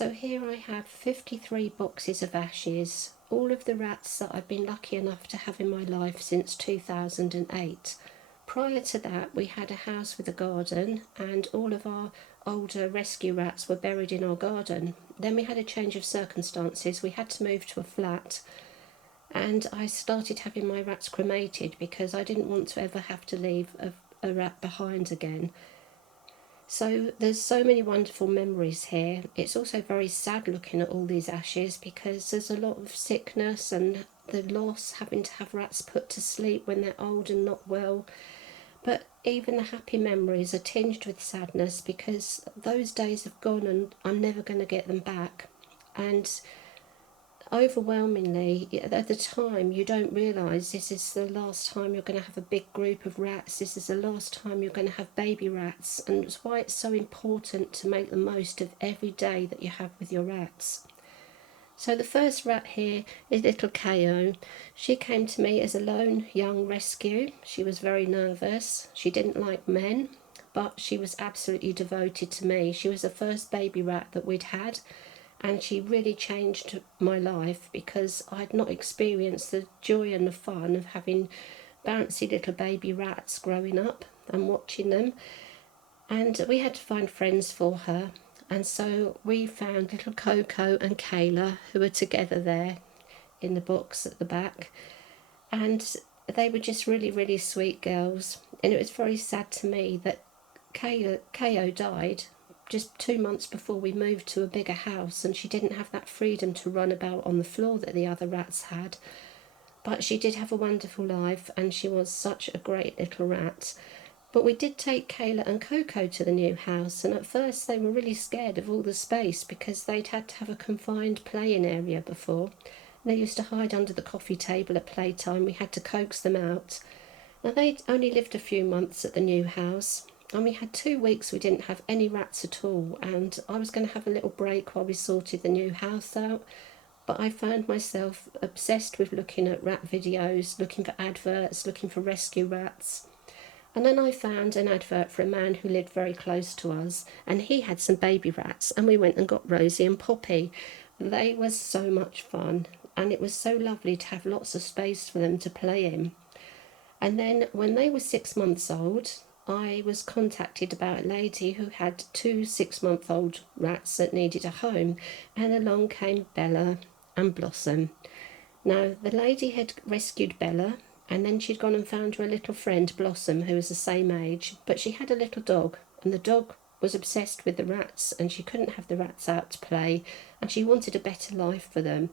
So here I have 53 boxes of ashes, all of the rats that I've been lucky enough to have in my life since 2008. Prior to that, we had a house with a garden and all of our older rescue rats were buried in our garden. Then we had a change of circumstances. We had to move to a flat and I started having my rats cremated because I didn't want to ever have to leave a rat behind again. So there's so many wonderful memories here. It's also very sad looking at all these ashes because there's a lot of sickness and the loss, having to have rats put to sleep when they're old and not well. But even the happy memories are tinged with sadness because those days have gone and I'm never going to get them back. And overwhelmingly, at the time, you don't realise this is the last time you're going to have a big group of rats. This is the last time you're going to have baby rats, and it's why it's so important to make the most of every day that you have with your rats. So the first rat here is little Ko. She came to me as a lone young rescue. She was very nervous. She didn't like men, but she was absolutely devoted to me. She was the first baby rat that we'd had, and she really changed my life because I'd not experienced the joy and the fun of having bouncy little baby rats growing up and watching them. And we had to find friends for her, and so we found little Coco and Kayla, who were together there in the box at the back, and they were just really, really sweet girls. And it was very sad to me that Ko died just 2 months before we moved to a bigger house, and she didn't have that freedom to run about on the floor that the other rats had. But she did have a wonderful life, and she was such a great little rat. But we did take Kayla and Coco to the new house, and at first they were really scared of all the space because they'd had to have a confined playing area before. They used to hide under the coffee table at playtime. We had to coax them out. Now, they'd only lived a few months at the new house, and we had 2 weeks we didn't have any rats at all, and I was going to have a little break while we sorted the new house out, but I found myself obsessed with looking at rat videos, looking for adverts, looking for rescue rats. And then I found an advert for a man who lived very close to us, and he had some baby rats, and we went and got Rosie and Poppy. They were so much fun, and it was so lovely to have lots of space for them to play in. And then when they were 6 months old, I was contacted about a lady who had 2 6-month-old rats that needed a home, and along came Bella and Blossom. Now, the lady had rescued Bella, and then she'd gone and found her a little friend, Blossom, who was the same age, but she had a little dog, and the dog was obsessed with the rats, and she couldn't have the rats out to play, and she wanted a better life for them.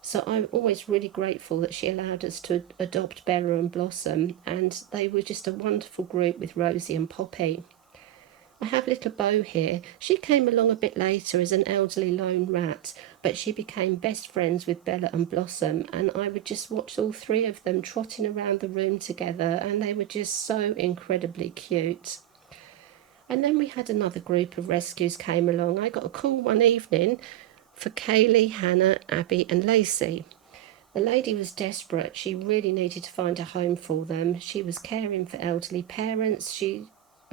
So I'm always really grateful that she allowed us to adopt Bella and Blossom, and they were just a wonderful group with Rosie and Poppy. I have little Bo here. She came along a bit later as an elderly lone rat, but she became best friends with Bella and Blossom, and I would just watch all 3 of them trotting around the room together, and they were just so incredibly cute. And then we had another group of rescues came along. I got a call one evening for Kaylee, Hannah, Abby and Lacey. The lady was desperate. She really needed to find a home for them. She was caring for elderly parents. She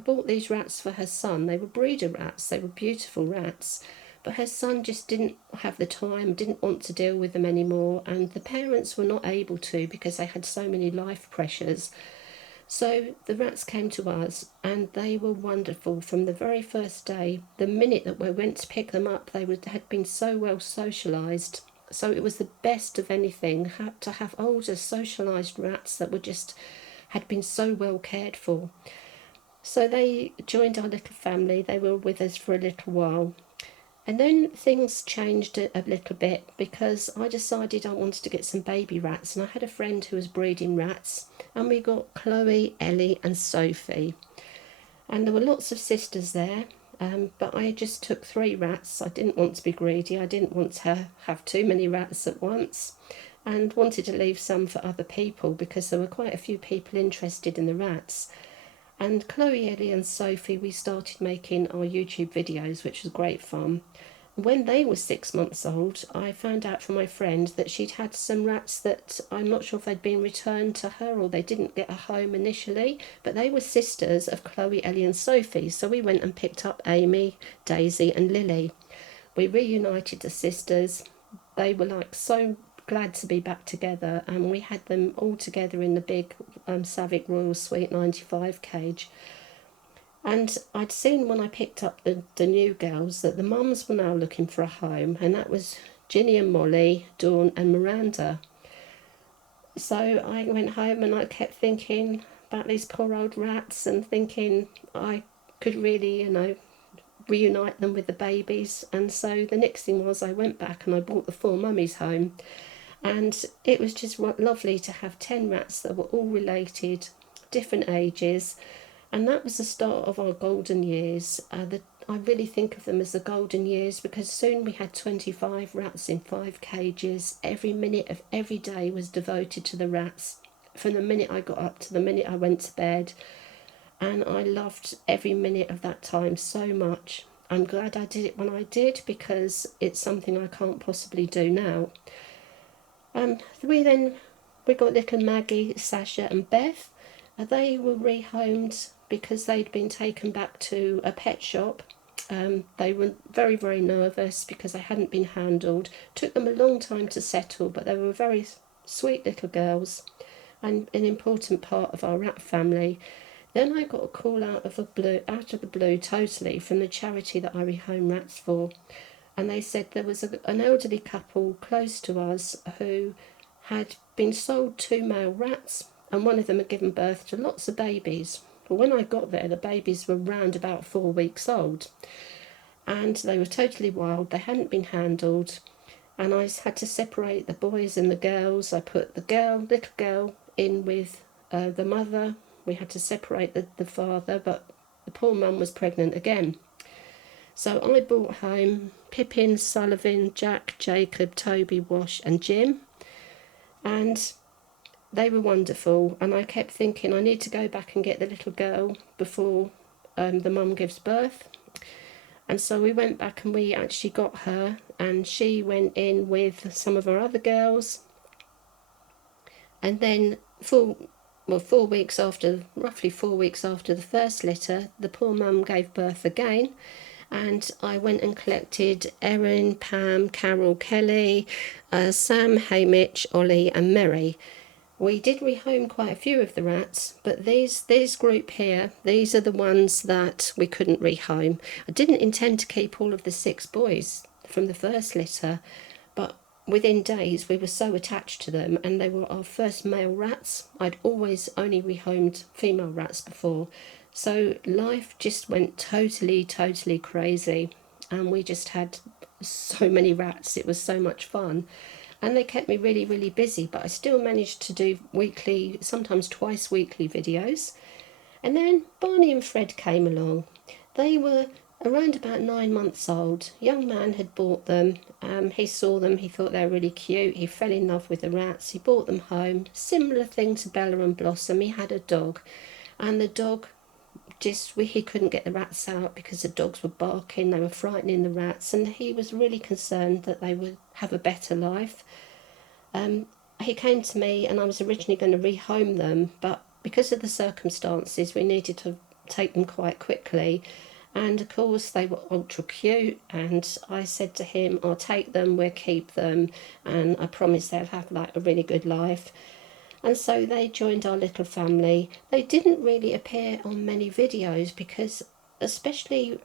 bought these rats for her son. They were breeder rats. They were beautiful rats. But her son just didn't have the time, didn't want to deal with them anymore, and the parents were not able to because they had so many life pressures. So the rats came to us, and they were wonderful from the very first day. The minute that we went to pick them up, had been so well socialised. So it was the best of anything to have older socialised rats that had been so well cared for. So they joined our little family. They were with us for a little while. And then things changed a little bit because I decided I wanted to get some baby rats, and I had a friend who was breeding rats, and we got Chloe, Ellie and Sophie. And there were lots of sisters there, but I just took 3 rats. I didn't want to be greedy. I didn't want to have too many rats at once, and wanted to leave some for other people because there were quite a few people interested in the rats. And Chloe, Ellie and Sophie, we started making our YouTube videos, which was great fun. When they were 6 months old, I found out from my friend that she'd had some rats that I'm not sure if they'd been returned to her or they didn't get a home initially, but they were sisters of Chloe, Ellie and Sophie. So we went and picked up Amy, Daisy and Lily. We reunited the sisters. They were like so glad to be back together, and we had them all together in the big Savick Royal Suite 95 cage. And I'd seen when I picked up the new girls that the mums were now looking for a home, and that was Ginny and Molly, Dawn and Miranda. So I went home and I kept thinking about these poor old rats and thinking I could really, reunite them with the babies. And so the next thing was I went back and I brought the 4 mummies home. And it was just lovely to have 10 rats that were all related, different ages. And that was the start of our golden years. I really think of them as the golden years because soon we had 25 rats in 5 cages. Every minute of every day was devoted to the rats, from the minute I got up to the minute I went to bed. And I loved every minute of that time so much. I'm glad I did it when I did because it's something I can't possibly do now. We got little Maggie, Sasha and Beth. They were rehomed because they'd been taken back to a pet shop. They were very, very nervous because they hadn't been handled. Took them a long time to settle, but they were very sweet little girls and an important part of our rat family. Then I got a call out of the blue totally from the charity that I rehome rats for, and they said there was an elderly couple close to us who had been sold 2 male rats, and one of them had given birth to lots of babies. But when I got there, the babies were round about 4 weeks old, and they were totally wild. They hadn't been handled, and I had to separate the boys and the girls. I put the little girl in with the mother. We had to separate the father, but the poor mum was pregnant again. So I brought home Pippin, Sullivan, Jack, Jacob, Toby, Wash and Jim, and they were wonderful. And I kept thinking I need to go back and get the little girl before the mum gives birth. And so we went back and we actually got her, and she went in with some of our other girls. And then 4 weeks after, roughly 4 weeks after the first litter, the poor mum gave birth again. And I went and collected Erin, Pam, Carol, Kelly, Sam, Hamish, Ollie and Mary. We did rehome quite a few of the rats, but these group here, these are the ones that we couldn't rehome. I didn't intend to keep all of the 6 boys from the first litter, but within days we were so attached to them, and they were our first male rats. I'd always only rehomed female rats before. So life just went totally crazy, and we just had so many rats. It was so much fun, and they kept me really busy, but I still managed to do weekly, sometimes twice weekly videos. And then Barney and Fred came along. They were around about 9 months old. Young man had bought them. He saw them, he thought they were really cute. He fell in love with the rats. He brought them home. Similar thing to Bella and Blossom. He had a dog, and the dog he couldn't get the rats out because the dogs were barking, they were frightening the rats, and he was really concerned that they would have a better life. He came to me, and I was originally going to rehome them, but because of the circumstances we needed to take them quite quickly, and of course they were ultra cute, and I said to him, I'll take them, we'll keep them, and I promise they'll have like a really good life. And so they joined our little family. They didn't really appear on many videos because especially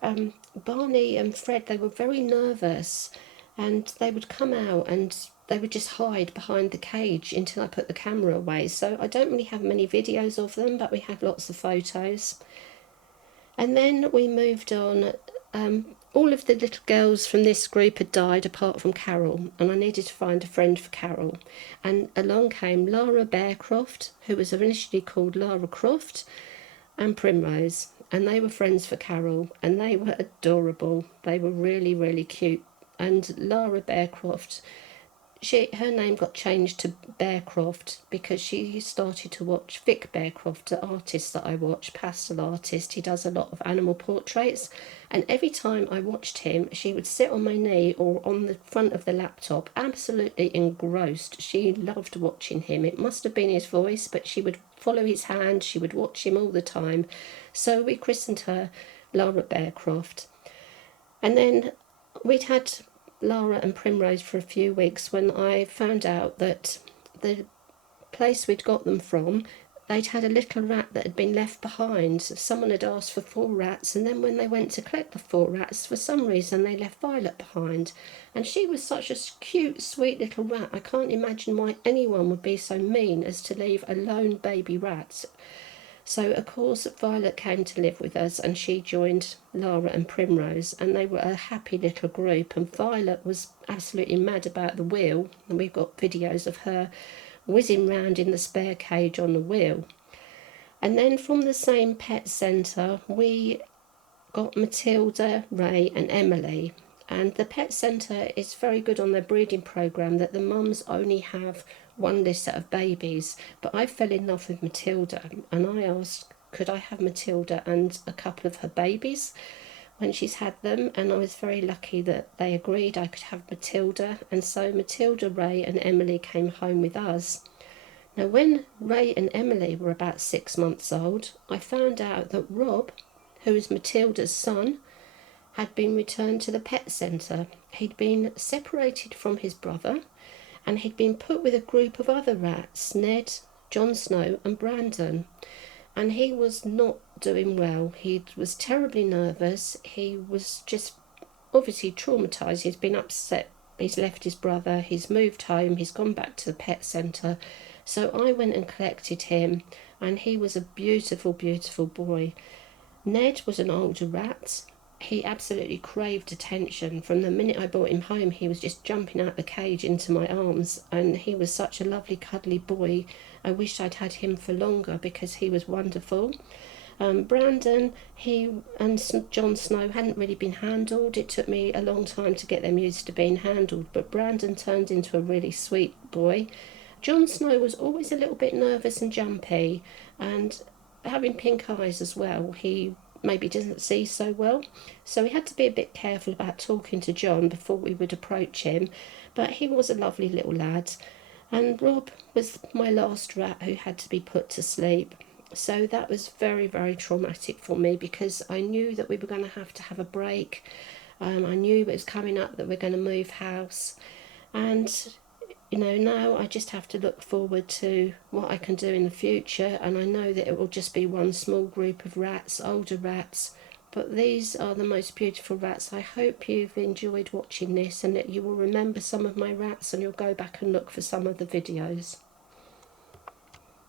Barney and Fred, they were very nervous, and they would come out and they would just hide behind the cage until I put the camera away. So I don't really have many videos of them, but we have lots of photos. And then we moved on. All of the little girls from this group had died apart from Carol, and I needed to find a friend for Carol. And along came Lara Bearcroft, who was initially called Lara Croft, and Primrose, and they were friends for Carol, and they were adorable. They were really cute. And Lara Bearcroft, her name got changed to Bearcroft because she started to watch Vic Bearcroft, the artist that I watch, pastel artist. He does a lot of animal portraits, and every time I watched him, she would sit on my knee or on the front of the laptop, absolutely engrossed. She loved watching him. It must have been his voice, but she would follow his hand. She would watch him all the time. So we christened her Lara Bearcroft. And then we'd had Lara and Primrose for a few weeks when I found out that the place we'd got them from, they'd had a little rat that had been left behind. Someone had asked for 4 rats, and then when they went to collect the 4 rats, for some reason they left Violet behind. And she was such a cute, sweet little rat. I can't imagine why anyone would be so mean as to leave a lone baby rat. So, of course, Violet came to live with us and she joined Lara and Primrose, and they were a happy little group. And Violet was absolutely mad about the wheel, and we've got videos of her whizzing round in the spare cage on the wheel. And then from the same pet centre, we got Matilda, Ray, and Emily. And the pet centre is very good on their breeding programme, that the mums only have one list set of babies. But I fell in love with Matilda, and I asked, could I have Matilda and a couple of her babies when she's had them? And I was very lucky that they agreed I could have Matilda. And so Matilda, Ray, and Emily came home with us. Now, when Ray and Emily were about 6 months old, I found out that Rob, who is Matilda's son, had been returned to the pet centre. He'd been separated from his brother, and he'd been put with a group of other rats, Ned, Jon Snow and Brandon. And he was not doing well. He was terribly nervous. He was just obviously traumatised. He's been upset. He's left his brother. He's moved home. He's gone back to the pet centre. So I went and collected him, and he was a beautiful, beautiful boy. Ned was an older rat. He absolutely craved attention. From the minute I brought him home, he was just jumping out the cage into my arms, and he was such a lovely, cuddly boy. I wished I'd had him for longer because he was wonderful. Brandon, he and Jon Snow hadn't really been handled. It took me a long time to get them used to being handled, but Brandon turned into a really sweet boy. Jon Snow was always a little bit nervous and jumpy, and having pink eyes as well, he maybe doesn't see so well. So we had to be a bit careful about talking to John before we would approach him, but he was a lovely little lad. And Rob was my last rat who had to be put to sleep. So that was very, very traumatic for me because I knew that we were going to have a break. I knew it was coming up that we're going to move house. And now I just have to look forward to what I can do in the future, and I know that it will just be one small group of rats, older rats, but these are the most beautiful rats. I hope you've enjoyed watching this and that you will remember some of my rats and you'll go back and look for some of the videos.